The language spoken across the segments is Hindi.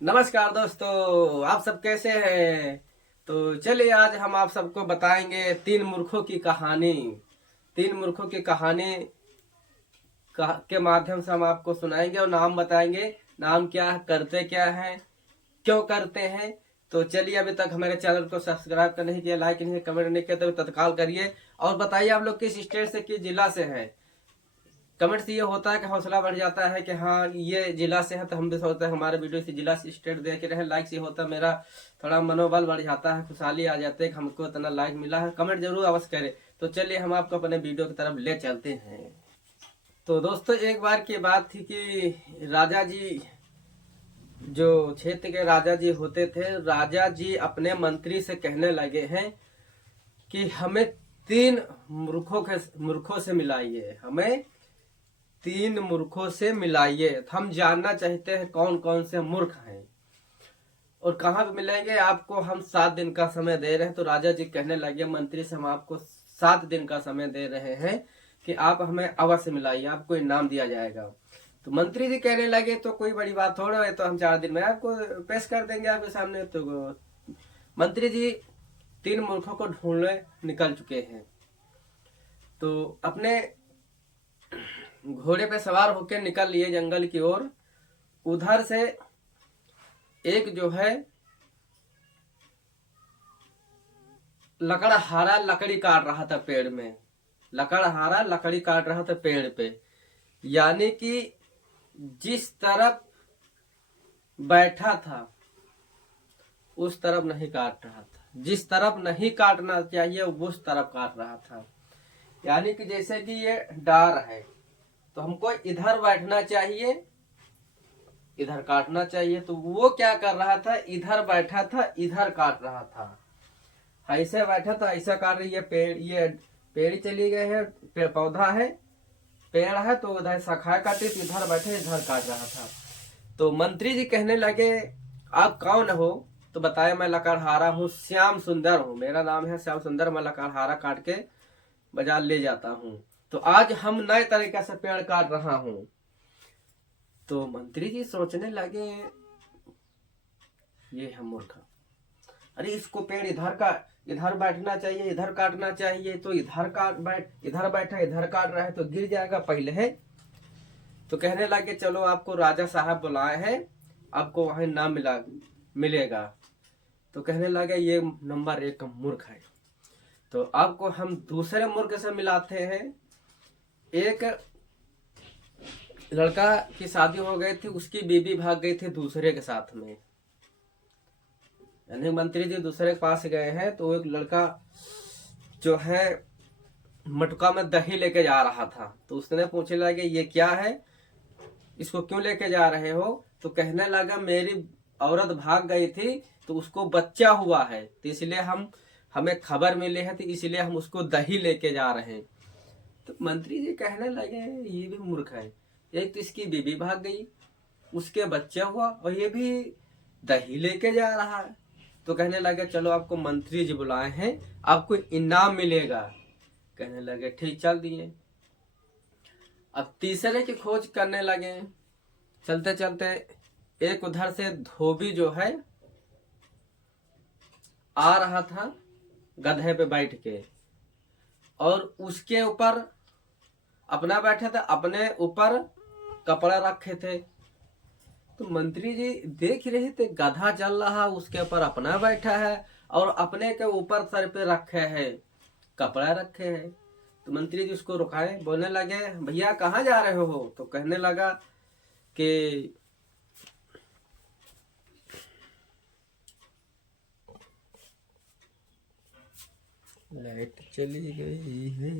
नमस्कार दोस्तों, आप सब कैसे हैं। तो चलिए आज हम आप सबको बताएंगे तीन मूर्खों की कहानी। तीन मूर्खों की कहानी के माध्यम से हम आपको सुनाएंगे और नाम बताएंगे। नाम क्या है, करते क्या है, क्यों करते हैं। तो चलिए, अभी तक हमारे चैनल को सब्सक्राइब कर नहीं किया, लाइक नहीं, कमेंट नहीं किया तो तत्काल करिए। और बताइए आप लोग किस स्टेट से, किस जिला से हैं। कमेंट से ये होता है कि हौसला बढ़ जाता है कि हाँ ये जिला से है, तो हम भी सोचते हैं हमारे वीडियो से जिला से स्टेट देख रहे हैं। लाइक से होता है मेरा थोड़ा मनोबल बढ़ जाता है, खुशहाली आ जाती है कि हमको इतना लाइक मिला है। कमेंट जरूर अवश्य करें। तो चलिए हम आपको अपने वीडियो की तरफ ले चलते हैं। तो दोस्तों, एक बार की बात थी कि राजा जी, जो क्षेत्र के राजा जी होते थे, राजा जी अपने मंत्री से कहने लगे हैं कि हमें तीन मूर्खों से मिलाइए, हमें तीन मूर्खों से मिलाइए। हम जानना चाहते हैं कौन कौन से मूर्ख हैं और कहाँ पे मिलेंगे। आपको हम 7 दिन का समय दे रहे हैं। तो राजा जी कहने लगे मंत्री से, हम आपको 7 दिन का समय दे रहे हैं कि आप हमें अवश्य मिलाइए, आपको इनाम दिया जाएगा। तो मंत्री जी कहने लगे तो कोई बड़ी बात थोड़ा है, तो हम 4 दिन में आपको पेश कर देंगे आपके सामने। तो मंत्री जी तीन मूर्खों को ढूंढने निकल चुके हैं। तो अपने घोड़े पे सवार होकर निकल लिए जंगल की ओर। उधर से एक जो है लकड़हारा लकड़ी काट रहा था पेड़ में, लकड़हारा लकड़ी काट रहा था पेड़ पे। यानी कि जिस तरफ बैठा था उस तरफ नहीं काट रहा था, जिस तरफ नहीं काटना चाहिए उस तरफ काट रहा था। यानी कि जैसे कि ये डार है तो हमको इधर बैठना चाहिए, इधर काटना चाहिए। तो वो क्या कर रहा था, इधर बैठा था इधर काट रहा था। ऐसे बैठा था ऐसा काट रही है। पेड़, ये पेड़ चली गए है, पेड़ पौधा है, पेड़ है तो उधर शाखा काटी, तो इधर बैठे इधर काट रहा था। तो मंत्री जी कहने लगे आप कौन हो। तो बताया मैं लकड़हारा हूँ, श्याम सुंदर हूँ, मेरा नाम है श्याम सुंदर, मैं लकड़हारा काट के बाजार ले जाता हूँ। तो आज हम नए तरीके से पेड़ काट रहा हूँ। तो मंत्री जी सोचने लगे ये है मूर्ख, अरे इसको पेड़ इधर बैठना चाहिए, इधर काटना चाहिए, तो इधर बैठा इधर काट रहा है तो गिर जाएगा पहले है। तो कहने लगे चलो आपको राजा साहब बुलाए हैं, आपको वहां नाम मिलेगा। तो कहने लगे ये नंबर 1 मूर्ख है। तो आपको हम दूसरे मूर्ख से मिलाते हैं। एक लड़का की शादी हो गई थी, उसकी बीवी भाग गई थी दूसरे के साथ में। यानी मंत्री जी दूसरे के पास गए हैं तो एक लड़का जो है मटका में दही लेके जा रहा था। तो उसने पूछने लगे ये क्या है, इसको क्यों लेके जा रहे हो। तो कहने लगा मेरी औरत भाग गई थी तो उसको बच्चा हुआ है, तो इसलिए हमें खबर मिली है, तो इसलिए हम उसको दही लेके जा रहे हैं। तो मंत्री जी कहने लगे ये भी मूर्ख है, एक तो इसकी बीबी भाग गई, उसके बच्चा हुआ और ये भी दही लेके जा रहा है। तो कहने लगे चलो आपको मंत्री जी बुलाए हैं, आपको इनाम मिलेगा। कहने लगे ठीक, चल दिए। अब तीसरे की खोज करने लगे। चलते चलते एक उधर से धोबी जो है आ रहा था गधे पे बैठ के, और उसके ऊपर अपना बैठा था, अपने ऊपर कपड़ा रखे थे। तो मंत्री जी देख रहे थे गधा चल रहा, उसके ऊपर अपना बैठा है और अपने के ऊपर सर पे रखे है कपड़ा रखे है। तो मंत्री जी उसको रुकाए, बोलने लगे भैया कहाँ जा रहे हो। तो कहने लगा कि लाइट चली गई है।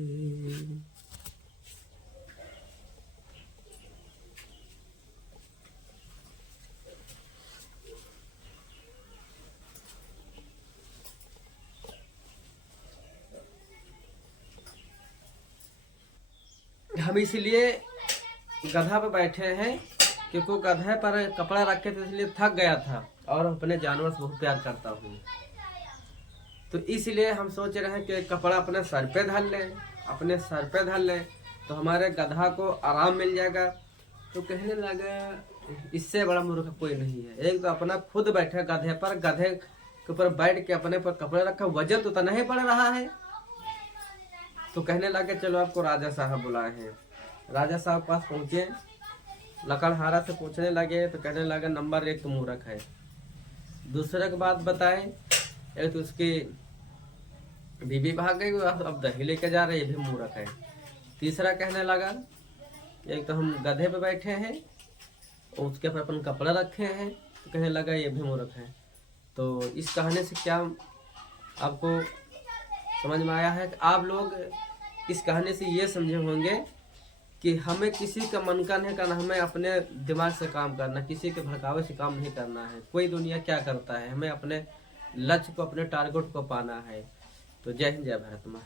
हम इसलिए गधा पे बैठे हैं क्योंकि गधे पर कपड़ा रखे थे इसलिए थक गया था और अपने जानवर से बहुत प्यार करता हूँ। तो इसलिए हम सोच रहे हैं कि कपड़ा अपने सर पे धर लें, अपने सर पे धर लें तो हमारे गधा को आराम मिल जाएगा। तो कहने लगा इससे बड़ा मूर्ख कोई नहीं है। एक तो अपना खुद बैठे गधे पर, गधे के ऊपर बैठ के अपने पर कपड़े रखा, वजन तो उतना ही पड़ रहा है। तो कहने लगे चलो आपको राजा साहब बुलाए हैं। राजा साहब पास पहुंचे, लकड़हारा से पूछने लगे तो कहने लगे नंबर 1 तो मूर्ख है। दूसरे की बात बताएं, एक तो उसकी बीबी भाग गई, अब दही लेके जा रहे, ये भी मूर्ख है। तीसरा कहने लगा एक तो हम गधे पे बैठे हैं और उसके ऊपर अपन कपड़ा रखे हैं, तो कहने लगा ये भी मूर्ख है। तो इस कहानी से क्या आपको समझ में आया है कि आप लोग इस कहानी से ये समझे होंगे कि हमें किसी का मन का नहीं करना, हमें अपने दिमाग से काम करना, किसी के भड़कावे से काम नहीं करना है। कोई दुनिया क्या करता है, हमें अपने लक्ष्य को, अपने टारगेट को पाना है। तो जय हिंद, जय भारत माँ।